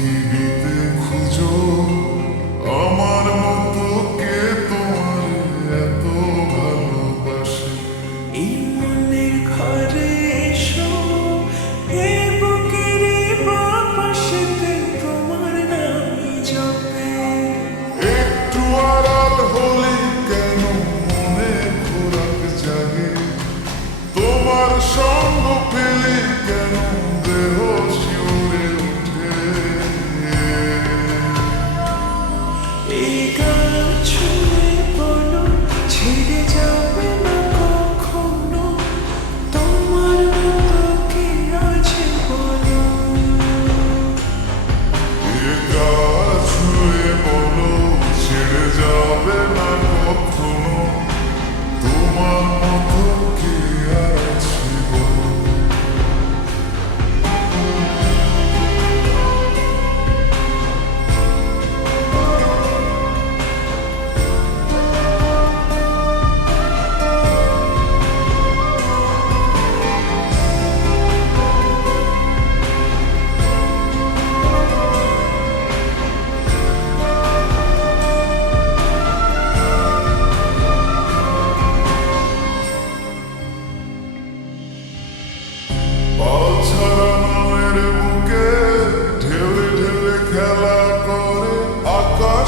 পৃথিবীতে খুঁজো। আমার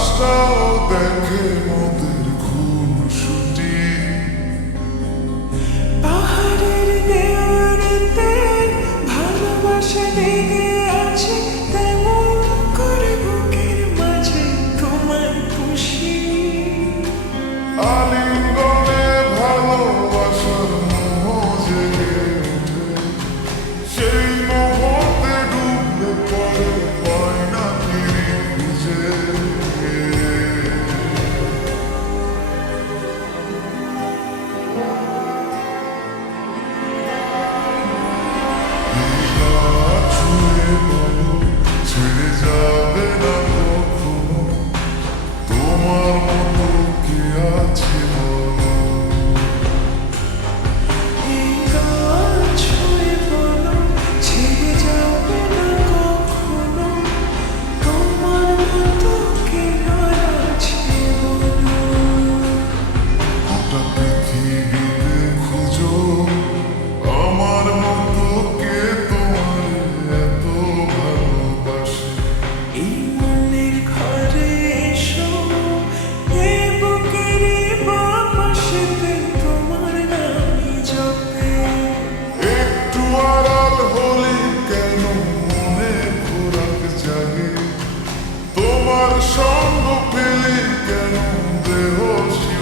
star that came on. que the Deus you.